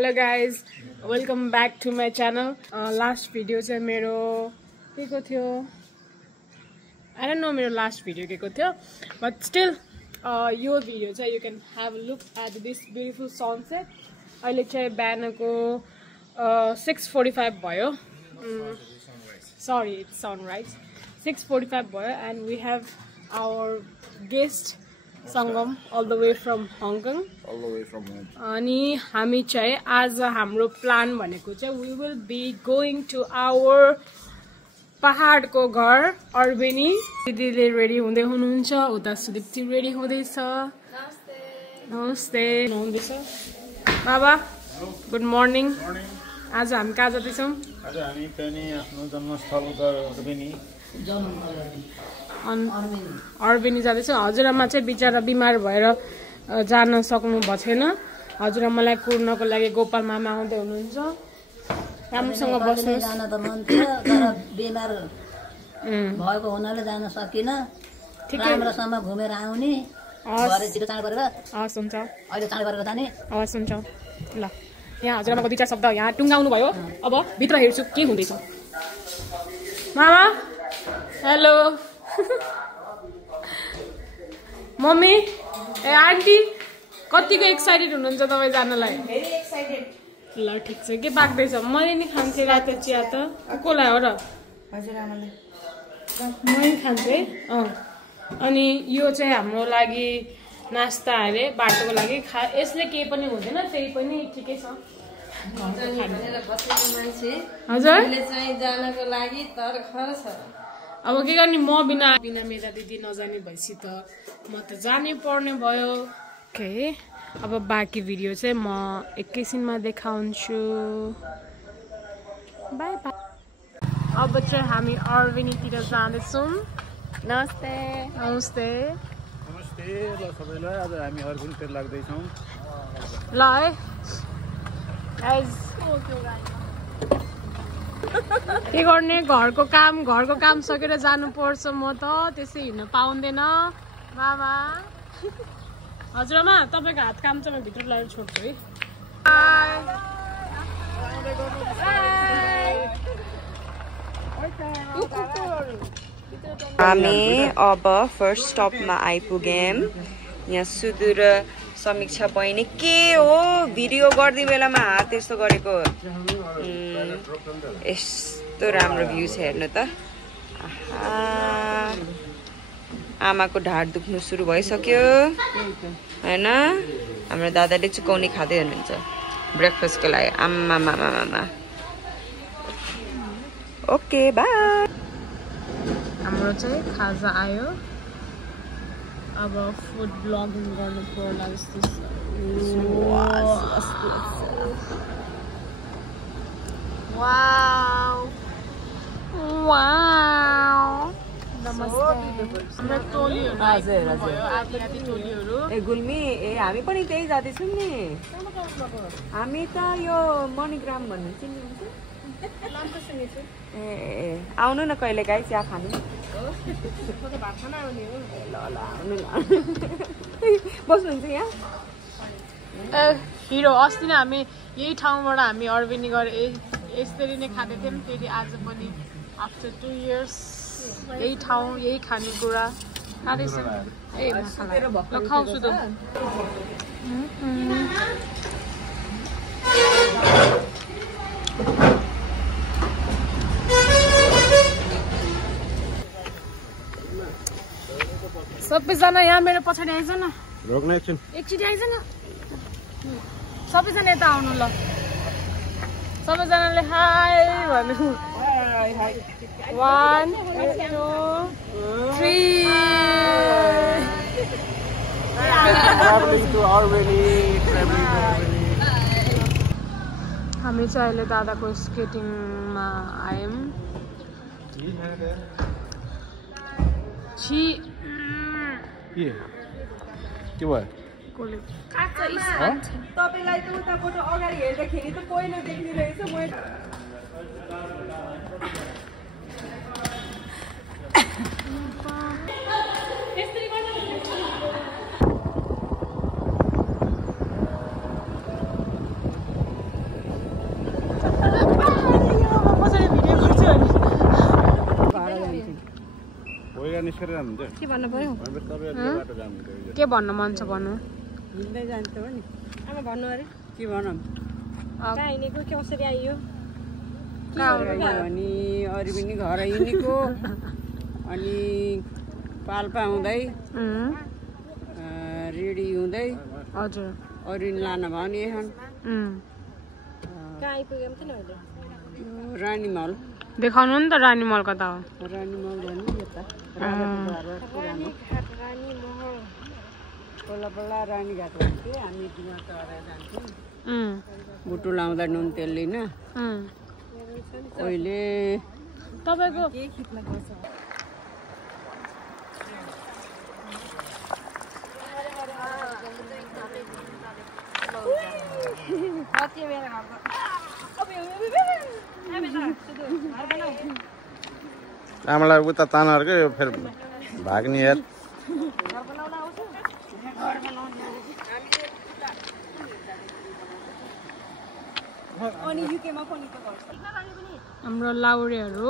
Hello guys, welcome back to my channel. Last video चाहिँ मेरो के को थियो I don't know मेरो last video के को थियो, but still यो video चाहिँ you can have a look at this beautiful sunset. अहिले चाहिँ बिहानको 6:45 भयो. Sorry, it's sunrise. 6:45 भयो and we have our guest Sangam all the way from Hong Kong. All the way from home. अनि हामी चाहिँ आज हाम्रो प्लान भनेको चाहिँ we will be going to our पहाडको घर अर्बेनी. दिदीले रेडी हुँदै हुनुहुन्छ, उता सुदीप्ती रेडी हुँदैछ. नमस्ते. नमस्ते. हुँदैछ. बाबा गुड मर्निङ. आज हामी कहाँ जाँदैछौँ? आज हामी पनि आफ्नो जन्मस्थल अर्बेनी अर्बेनी जाँदैछौँ. हजुरआमा चाहिँ बिचारा बिमार भएर जान सक्नु भएको छैन. हजुरआमालाई कुर्नको लागि गोपाल मामा आउँदै हुनुहुन्छ. राम्रोसँग बस्नुहोस्. जान त मन थियो तर बिमार भएको हुनाले जान सकिन. राम्रोसँग घुमेर आउने. भरे छिटो चाँड गरेर. हस् हुन्छ. अहिले चाँड गरेर जाने. हस् हुन्छ. ल यहाँ हजुरआमाको दुई चार शब्द यहाँ टुङ्गाउनु भयो. अब भित्र हेर्छु के हुँदैछ. मामा हेलो. मम्मी ए आन्टी कतिको एक्साइटेड हुनुहुन्छ तपाईँ जानलाई? Very excited. ल ठिक छ. के पाक्दैछ? मैले नि खान्छु रातो चिया त. कसलाई हो र? हजुरआमाले. मैले खान्छु है. अनि यो चाहिँ हाम्रो लागि नास्ता अरे बाटोको लागि यसले केही पनि हुँदैन, त्यही पनि ठिकै छ. हजुर जानको लागि तर्खर छ. अब के गर्ने, म बिना मेरा दिदी नजाने भएपछि त म त जानै पर्ने भयो. ओके अब बाँकी भिडियो चाहिँ म एकैछिनमा देखाउँछु. By by. अब चाहिँ हामी अर्बेनीतिर जाँदैछौँ. नमस्ते. नमस्ते. नमस्ते. ल सबैलाई आज हामी अर्बेनीतिर लाग्दैछौँ. ल है के गर्ने, घरको काम सकेर जानु पर्छ. म त त्यसै हिँड्न पाउँदैन. मामा हजुरआमा तपाईँको हात काम चाहिँ म भित्र लगेर छोड्छु है. हामी अब फर्स्ट स्टपमा आइपुग्यौँ. यहाँ सुदूर समीक्षा बहिनी के हो भिडियो गर्दै बेलामा हात यस्तो गरेको. यस्तो राम्रो भ्यू छ हेर्नु त. आमाको ढाड दुख्नु सुरु भइसक्यो होइन. हाम्रो दादाले चुकाउने खाँदै हुनुहुन्छ ब्रेकफास्टको लागि. आमा मामा. Okay by. हाम्रो चाहिँ खाजा आयो. अब फुड ब्लगिङ गर्नु पर्ला जस्तो छ. Wow wow. नमस्ते. टोलीहरू ए गुल्मी ए हामी पनि त्यही जाँदैछौँ नि. हामी त यो मणिग्राम भन्ने चिन्नुहुन्छ? ए आउनु न कहिले गाई चिया खानु. ल आउनु ल. बस्नुहुन्छ यहाँ? हिरो अस्ति नै हामी यही ठाउँबाट हामी अर्बेनी गएर यसरी नै खाँदै थियौँ. फेरि आज पनि आफ्टर 2 years यही ठाउँ यही खानेकुरा खाँदैछ. ए ल खाउँछु त. सबैजना यहाँ मेरो पछाडि आइज न. एकचोटि आइज न. सबैजना यता आउनु ल. सबैजनाले हाई भन्नु. 1 2 3. हामी चाहिँ अहिले दादाको स्केटिङमा आयौँ. के भयो? तपाईलाई त उताबाट अगाडि हेर्दाखेरि त पहिलो देख्ने रहेछ. फेरि जानुहुन्छ के भन्नु पर्यो के भन्न मन छ भन्नु हिँड्दै जान्छ हो नि आमा भन्नु अरे के भनौँ कहाँ हिँडेको के कसरी आइयो अनि अरू पनि घर हिँडेको अनि पाल्पा हुँदै रेडी हुँदै हजुर अरू लान भने कहाँ आइपुग्यौँ थिएन अहिले रानी मल देखाउनु नि त रानी मल कता हो रानी मल भन्नु यता पुरानो बल्ल बल्ल रानी घाट भन्थ्यो हामी दुवा चढेर जान्थ्यौँ बुटु लाउँदा नुन तेल लिन अहिले तपाईँको आमालाई उता तानहरुकै फेरि भाग्ने यार हाम्रो लाउरेहरू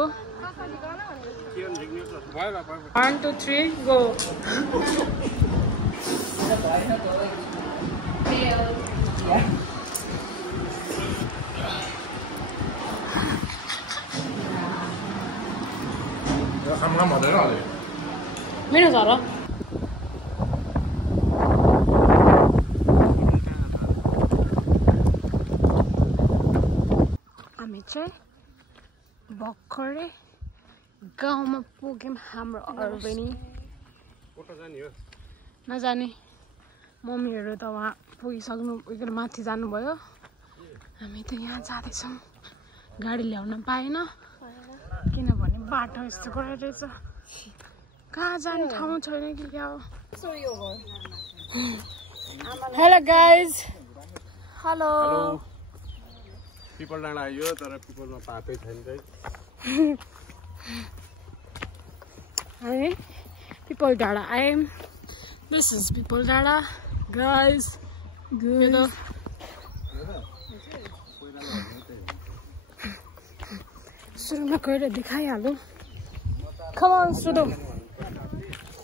1 2 3 गो मेरो घर हामी चाहिँ भर्खरै गाउँमा पुग्यौँ हाम्रो अरू पनि नजाने मम्मीहरू त उहाँ पुगिसक्नु माथि जानुभयो हामी त यहाँ जाँदैछौँ गाडी ल्याउन पाएन किनभने बाटो यस्तो गइरहेछ कहाँ जाने ठाउँ छैन कि क्या हो हेलो गाइज हेलो पिपल डाँडा आइयो तर पिपलमा पातै छैन हामी पिपल डाँडा आयौँ दिस इज पिपल डाँडा गाइज गुड सुरुमा गएर देखाइहालौँ Come on, Sudo.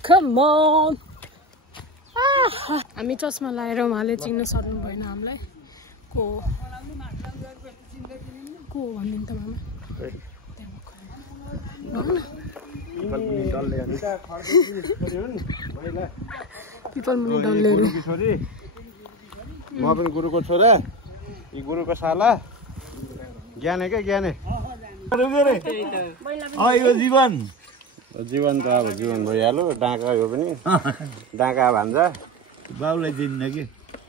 Come on. हामी चस्मा लगाएर उहाँले चिन्न सक्नु भएन हामीलाई को भनिदिनु त मामा पिपल मुनि डल्लेहरू म पनि गुरुको छोरा यी गुरुको साला ज्ञाने क्या ज्ञाने जीवन जीवन त अब जीवन भइहाल्यो डाँका हो पनि डाँका भन्छ बाउलाई दिन्न कि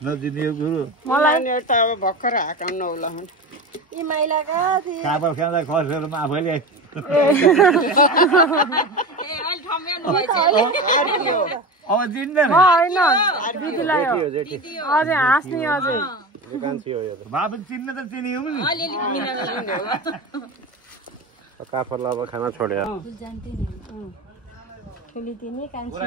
नदिने यो गुरु मलाई त अब भर्खर हाकाउनु होला यी माइलाका काबर खाँदा खसेरमा आफैले अब दिँदैन होइन दिदीलाई हो अझै हाँस्ने अझै बाबु चिन्न त चिनियौ नि काफरलाई अब खाना छोड्यो खेलिदिने कान्छी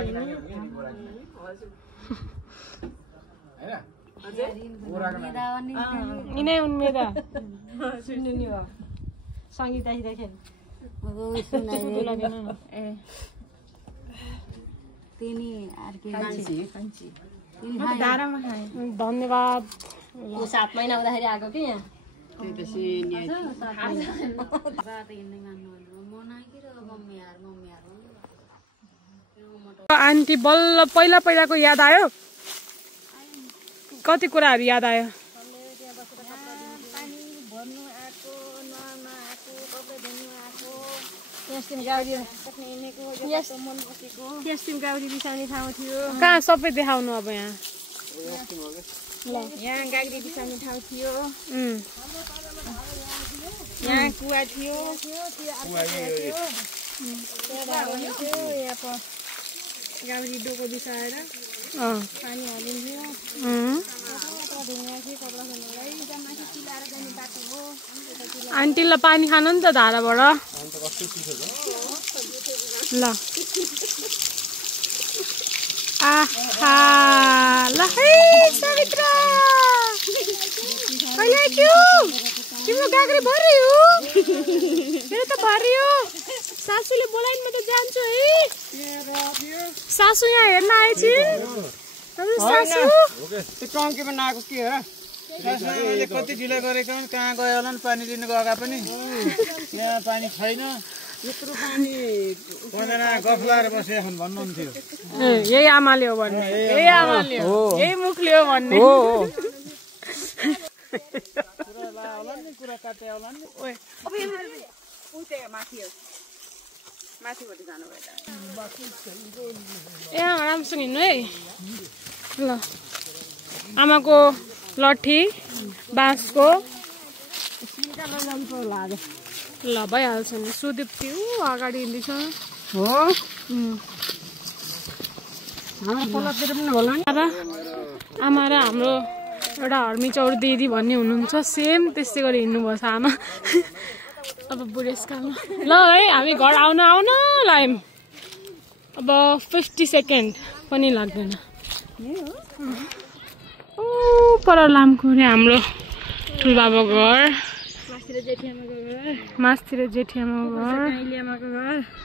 यिनै उन्मेदा सुन्नु नि हो सङ्गीता खेल धन्यवाद 7 महिना हुँदाखेरि आएको कि यहाँ आन्टी बल्ल पहिलाको याद आयो कति कुराहरू याद आयो कहाँ सबै देखाउनु अब यहाँ यहाँ गाग्री बिसाउने ठाउँ थियो यहाँ कुवा थियो गाउरी डोको बिसाएर पानी हालिन्थ्यो आन्टीलाई पानी खानु नि त धाराबाट ल आहा ल है सवित्रा कहिले आइक्यौ तिम्रो गाग्री भर्यो मेरो त भर्यो सासूले बोलाइन म त जान्छु है सासू यहाँ हेर्न आएछि सासू त्यो टङ्कीमा नआएको के हो र कति ढिला गरेको कहाँ गयो होला नि पानी दिनु गएका पनि यहाँ पानी छैन यत्रो पानी कजना गफ लाएर बसेछन् भन्नुहुन्थ्यो यही आमाले हो भन्ने यही आमाले हो यही मुखले हो भन्ने कुरा काटे होला नि ए राम्रोसँग हिँड्नु है ल आमाको लट्ठी बाँसको ल भइहाल्छ नि सुदीप्ती अगाडि हिँड्दैछ हो हाम्रो खोलातिर पनि होला नि आमा र हाम्रो एउटा हर्मीचौर दिदी भन्ने हुनुहुन्छ सेम त्यस्तै गरी हिँड्नुभएको छ आमा अब बुढेसकालमा ल है हामी घर आउन लायौँ अब 50 सेकेन्ड पनि लाग्दैन पर लामखुरे हाम्रो ठुलबाबाको घर मासतिर जेठियामाको घर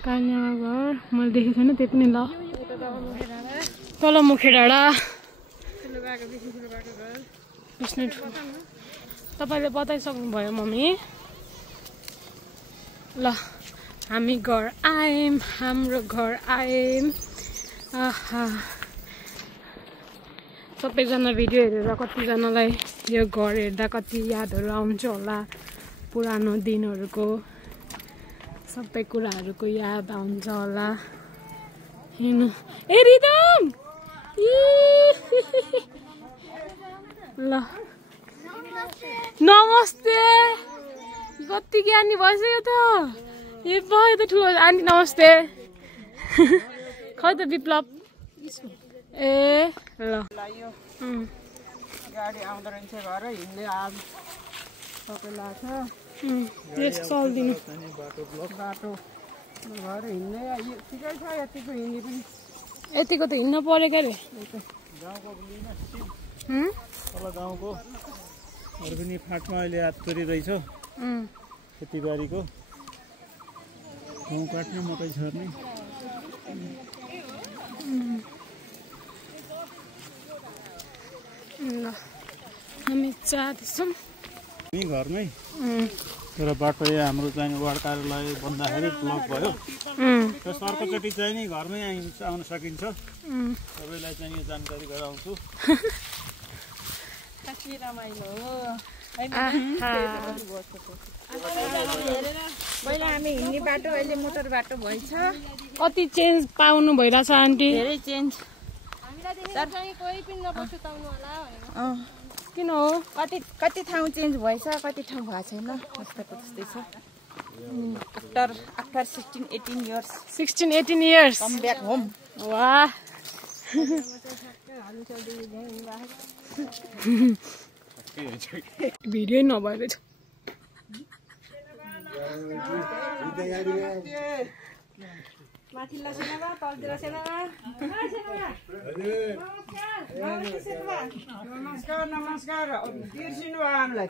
कालियामाको घर मैले देखेको छैन त्यो पनि ल तल मुखे डाँडा तपाईँले बताइसक्नुभयो मम्मी ल हामी घर आयौँ हाम्रो घर आयौँ आहा सबैजना भिडियो हेरेर कतिजनालाई यो घर हेर्दा कति यादहरू आउँछ होला पुरानो दिनहरूको सबै कुराहरूको याद आउँछ होला हेर्नु ए रिदम ल नमस्ते कति ज्ञानी भइसक्यो त ए भयो त ठुलो आन्टी नमस्ते खै त विप्लव ए ल गाडी आउँदो रहेछ घर हिँड्ने आज सबै लाग्छ चल्दिनु बाटो घर हिँड्ने ठिकै छ यतिको हिँड्ने पनि यतिको त हिँड्न परेको अरे तल गाउँको अर्बेनी फाँटमा अहिले हात चोरिरहेछ खेतीबारीको गाउँ काट्ने मकै छर्ने ल हामी जाँदैछौँ घरमै तर बाटो हाम्रो चाहिँ वार्ड कार्यालय बन्दाखेरि ब्लक भयो त्यस अर्कोचोटि चाहिँ नि घरमै आउन सकिन्छ सबैलाई चाहिँ यो जानकारी गराउँछु पहिला हामी हिँड्ने बाटो अहिले मोटर बाटो भएछ कति चेन्ज पाउनु भइरहेछ आन्टी धेरै चेन्ज किन हो कति ठाउँ चेन्ज भएछ कति ठाउँ भएको छैन त्यस्तैको त्यस्तै छ after 16-18 years 16-18 years come back home वाह भिडियो नभएर माथिल्ला सेनामा तलतिर सेनामा नमस्कार नमस्कार बिर्सिनु भयो हामीलाई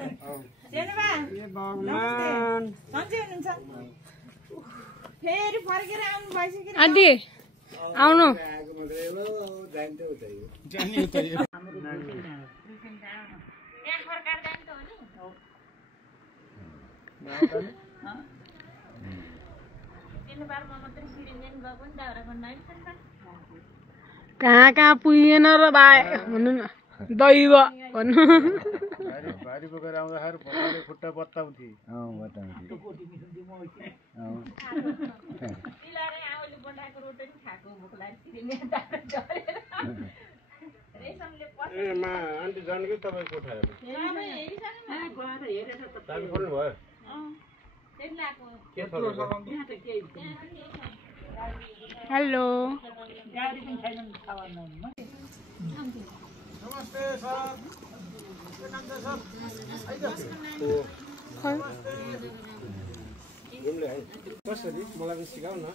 सेनामा भगवान सन्चै हुनुहुन्छ फेरि फर्केर आउनु भइसक्यो आन्टी आउनु कहाँ कहाँ पुगेन र भाइ भन्नु न दैव भन्नु भारी बोकेर आउँदाखेरि भोकाले खुट्टा बत्ताउँथे ए मा आन्टी जानुकै तपाईँ कोठाहरू भयो हेलो नमस्ते सर कसरी मलाई पनि सिकाउ न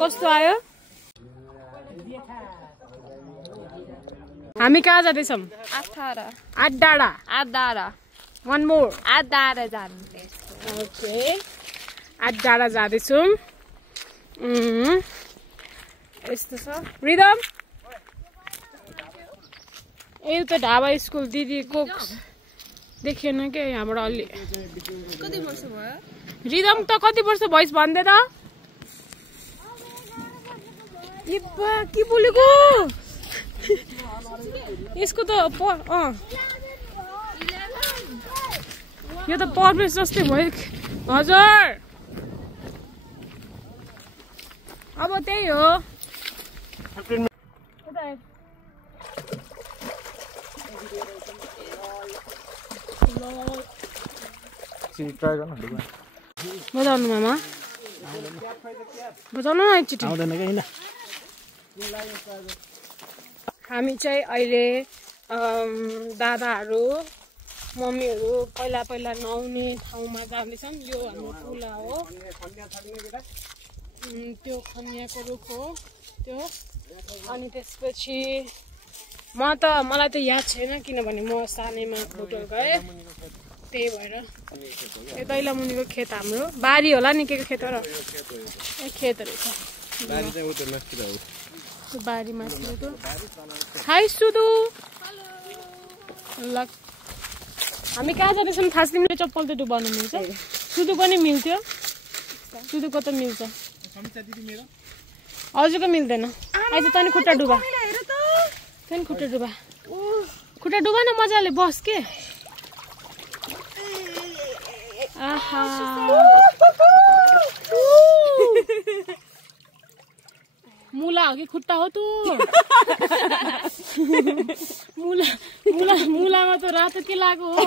कस्तो आयो हामी कहाँ जाँदैछौँ 18 आठ डाँडा आधारा वान मोर आधारा जानु ओके आज डाँडा जाँदैछौँ यस्तो छ रिदम एउटा ढाबा स्कुल दिदीको देखिएन के यहाँबाट अलि कति वर्ष भयो रिदम त कति वर्ष भइस भन्दै त के बोलेको यसको त यो त परमेश जस्तै भयो हजुर अब त्यही हो बजाउनु मामा बजाउनु न एकचोटि हामी चाहिँ अहिले दादाहरू मम्मीहरू पहिला पहिला नुहाउने ठाउँमा जाँदैछौँ यो हाम्रो पुला हो त्यो खनियाको रुख हो त्यो अनि त्यसपछि मलाई त याद छैन किनभने म सानैमा होटल गएँ त्यही भएर यो दैला मुनिको खेत हाम्रो बारी होला नि के को खेत हो र खेतहरू छ बारी माथिको हाई सुदु ल हामी कहाँ जाँदैछौँ थाहा छ तिमीले चप्पल त डुबाउनु मिल्छ सुदुको नि मिल्थ्यो सुदुको त मिल्छ हजुरको मिल्दैन अहिले त नि खुट्टा डुबा तैँले खुट्टा डुबा न मजाले बस के आहा मुला हो कि खुट्टा हो तँ मुलामा त रातो के लाग्यो हो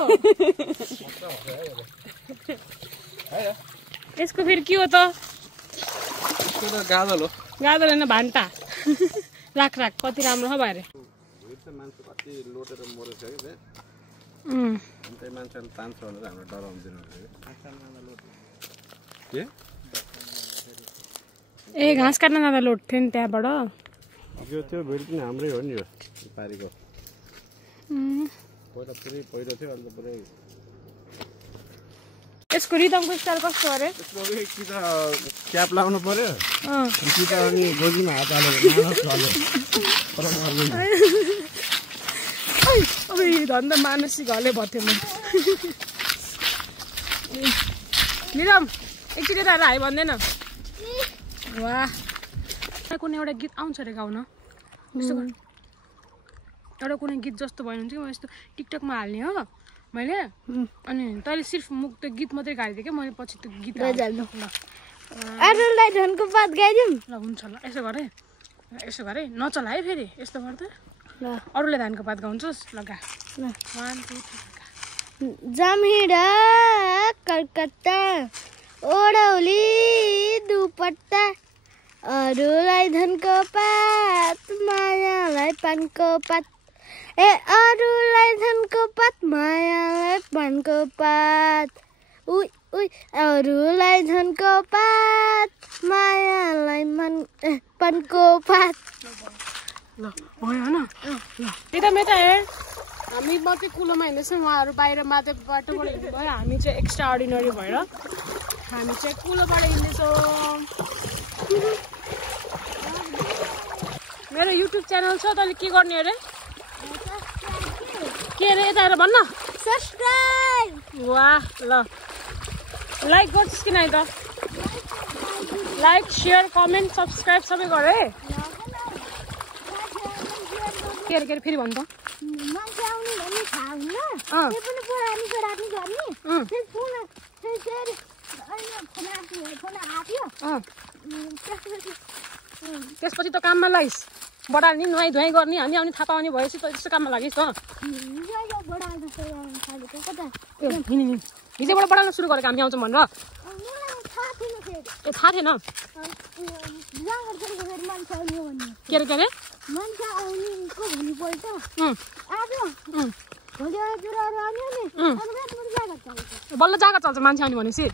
यसको फेरि के हो त गाजल हो गाजल होइन भान्टा राख कति राम्रो हो बारे ए घाँस काट्न जाँदा लोड्थ्यो नि त्यहाँबाट यो त्यो भेरी पनि हाम्रै हो नि यो पारीको पहिला पहिरो थियो अन्त पुरै यसको रिदमको स्टाइल कस्तो अरे कि त क्याप लाउनु पर्यो कि त अनि गोजीमा हात हालेर धन्दा मानसिक हले भन्थ्यो म रिदम एकचोटि त हाई भन्दैन वाह कुनै एउटा गीत आउँछ अरे गाउन यस्तो एउटा कुनै गीत जस्तो भयो भने चाहिँ म यस्तो टिकटकमा हाल्ने हो मैले अनि तैँले सिर्फ मुख त्यो गीत मात्रै गाइदियो क्या मैले पछि त्यो गीत अरूलाई धनको पात गाइदिउँ ल हुन्छ ल यसो गरे नचला है फेरि यस्तो गर्दा अरूले धानको पात गाउँछस् लगा 1 2 3 जामहिरा कलकत्ता ओडौली दुपट्टा अरूलाई धनको पात मायालाई पानको पात ए अरूलाई धनको पात मायालाई पानको पात उइ अरूलाई धनको पात मायालाई पानको पात ल भयो न त्यता मेता हेर हामी मात्रै कुलोमा हिँड्दैछौँ उहाँहरू बाहिर माथि बाटोबाट हिँड्नु भयो हामी चाहिँ एक्स्ट्रा अर्डिनरी भएर हामी चाहिँ कुलोबाट हिँड्दैछौँ मेरो युट्युब च्यानल छ तैँले के गर्ने अरे के अरे यता आएर भन्न सब्स्क्राइब वाह ल लाइक गर्छस् कि नै त लाइक सेयर कमेन्ट सब्सक्राइब सबै गर है के अरे फेरि भन् त मान्छे आउने भन्ने थाहा हुन्न त्यो पनि पुरानी छोरानी गर्ने फेरि फोन त्यसपछि त काममा लागिस् बढाल्ने नुहाइ धुवाइ गर्ने हामी आउने थाहा पाउने भएपछि त त्यस्तो काममा लागिस् त हिजोबाट बढाल्न सुरु गरेको हामी आउँछौँ भनेर ए थाहा थिएन के अरे मान्छे आउनेको भोलिपल्ट आयो बल्ल जागा चल्छ मान्छे आउने भनेपछि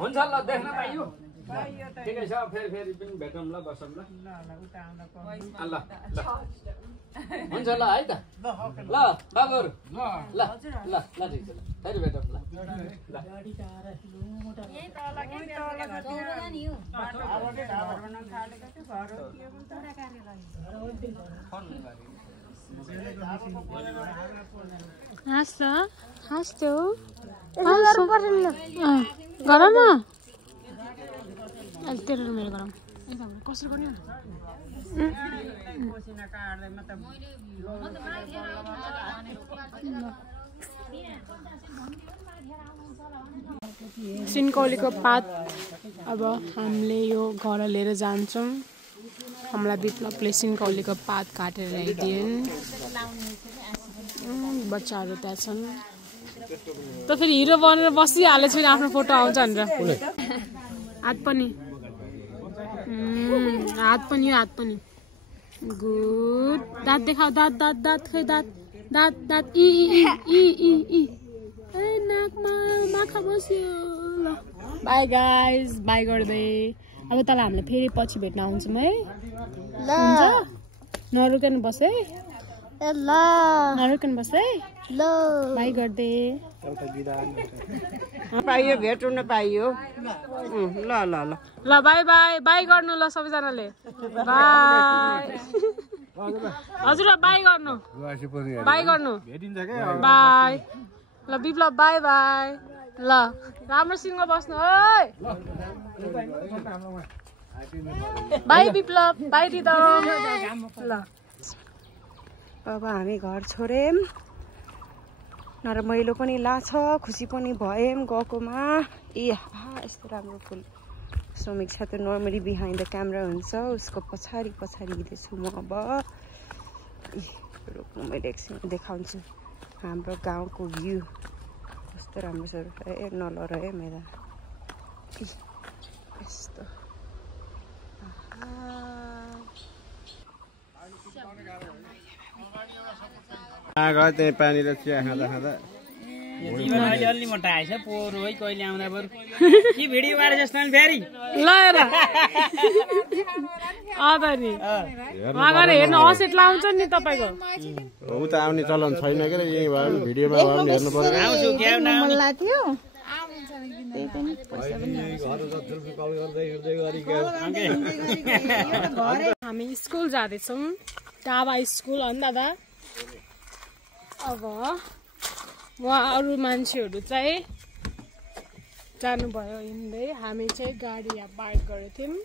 हुन्छ ल देख्न पाइयो ठिकै छ फेरि पनि भेटौँ ल बसौँ ल ल हुन्छ ल है त ल बाबुहरू ल ल ल ठिक छ ल फेरि भेटौँ ल गरम अहिले तेरो मेरो गरम कसरी गर्ने सिन्कौलीको पात अब हामीले यो घर लिएर जान्छौँ हामीलाई विप्लवले सिन्कौलीको पात काटेर ल्याइदिएन बच्चाहरू त्यहाँ छन् त फेरि हिरो बनेर बसिहालेछ फेरि आफ्नो फोटो आउँछ भनेर हात पनि गुड दाँत देखाऊ दाँत खै दाँत इ नाकमा माखा बस्यो ल बाई गाइज बाई गर्दै अब तँलाई हामीले फेरि पछि भेट्न आउँछौँ है ल नरुकन बस है नरुकन बस है ल बाई गर्दै पाइयो भेट हुन पाइयो ल ल ल ल बाई बाई बाई गर्नु ल सबैजनाले बाई हजुर बाई गर्नु बाई ल विप्लव बाई बाई ल राम्रोसँग बस्नु है बाई विप्लव बाई रिदम ल अब हामी घर छोड्यौँ नरमाइलो पनि लाग्छ खुसी पनि भयौँ गएकोमा यस्तो राम्रो फुल समीक्षा त नर्मली बिहाइन्ड द क्यामेरा हुन्छ उसको पछाडि हिँड्दैछु म अब रोक्नु मैले एकछिन देखाउँछु हाम्रो गाउँको भ्यू कस्तो राम्रो छ नलर है मेरा यस्तो त्यही पानी र चिया खाँदा अलि मोटा आएछ पोहोर है कहिले आउँदा बरु कि भिडियो बारे जस्तो फेरि ल नि अगाडि हेर्नु असेट लाउँछ नि तपाईँको उता आउने चलन छैन के यही भयो भने भिडियोमा भयो भने हेर्नु पर्यो आउँछु क्या हामी स्कुल जाँदैछौँ टाबा स्कुल हो नि दादा अब वहाँ अरू मान्छेहरू चाहिँ जानुभयो हिँड्दै हामी चाहिँ गाडी यहाँ पार्क गरेको थियौँ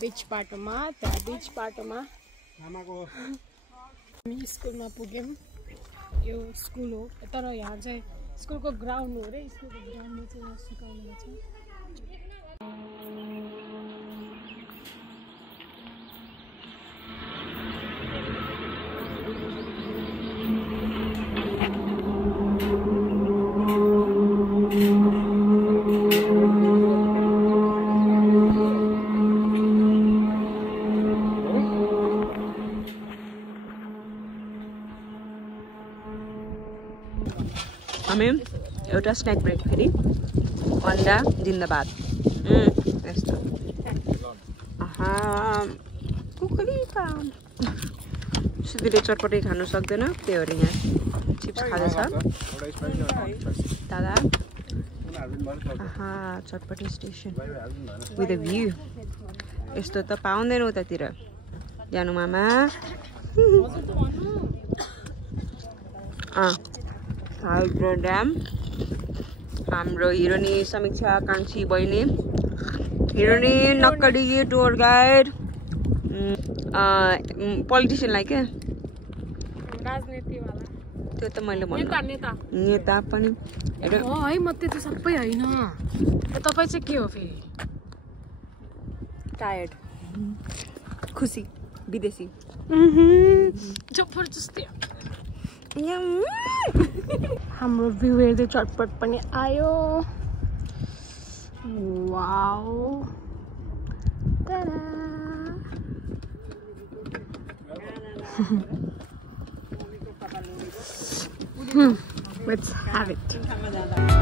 बिच बाटोमा त्यहाँ बिच बाटोमा हामी स्कुलमा पुग्यौँ यो स्कुल हो तर यहाँ चाहिँ स्कुलको ग्राउन्ड हो रे स्कुलको ग्राउन्डमा चाहिँ यहाँ सिकाउनु छ हामी एउटा स्न्याक ब्रेक फेरि अन्डा जिन्दाबाद यस्तो सुधीले चटपटी खानु सक्दैन त्यही भएर यहाँ चिप्स खाँदैछ दादा चटपटी स्टेसन विथ अ भ्यू यस्तो त पाउँदैन उतातिर जानु मामा हाइड्रो ड्याम हाम्रो हिरोनी समीक्षा आकांक्षी बहिनी हिरोनी नक्कडी टुर गाइड पोलिटिसियनलाई क्या त्यो त मैले नेता पनि है म त्यो सबै होइन तपाईँ चाहिँ के हो फेरि टायर्ड खुसी विदेशी जबरजस्ती हाम्रो भ्यू हेर्दै चटपट पनि आयो वाउ let's have it